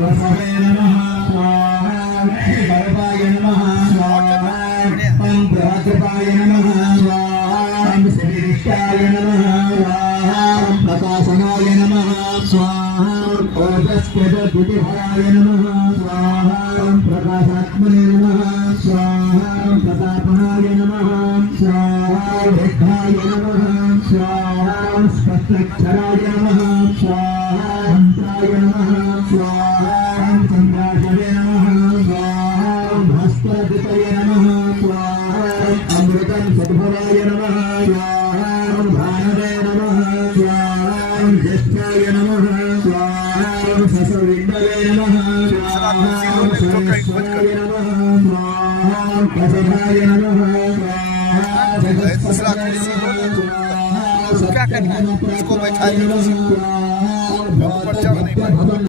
रसवे नमः स्वाहा भरवाय नमः स्वाहा बृहद्रपाय नमः स्वाहा श्रीरिष्टाय नमः स्वाहा प्रकाशनाय नमः स्वाहा ओजस्कृतद्युतिभराय नमः स्वाहा प्रकाशात्मने नमः स्वाहा प्रतापनाय नमः स्वाहा वृद्धाय नमः स्वाहा स्पष्टक्षराय नमः स्वाहा हंसाय नमः स्वाहा चन्द्राशवे नमः स्वाहा भास्करदितये नमः स्वाहा अमृतं सद्भवाय नमः स्वाहा भानवे नमः स्वाहा ज्येष्ठाय नमः स्वाहा ससविन्दवे नमः स्वाहा सरस्वताय नमः स्वाहा प्रसभाय नमः स्वाहा जगत्सत्ताय नमः स्वाहा सत्यधर्मप्रकाशाय नमः स्वाहा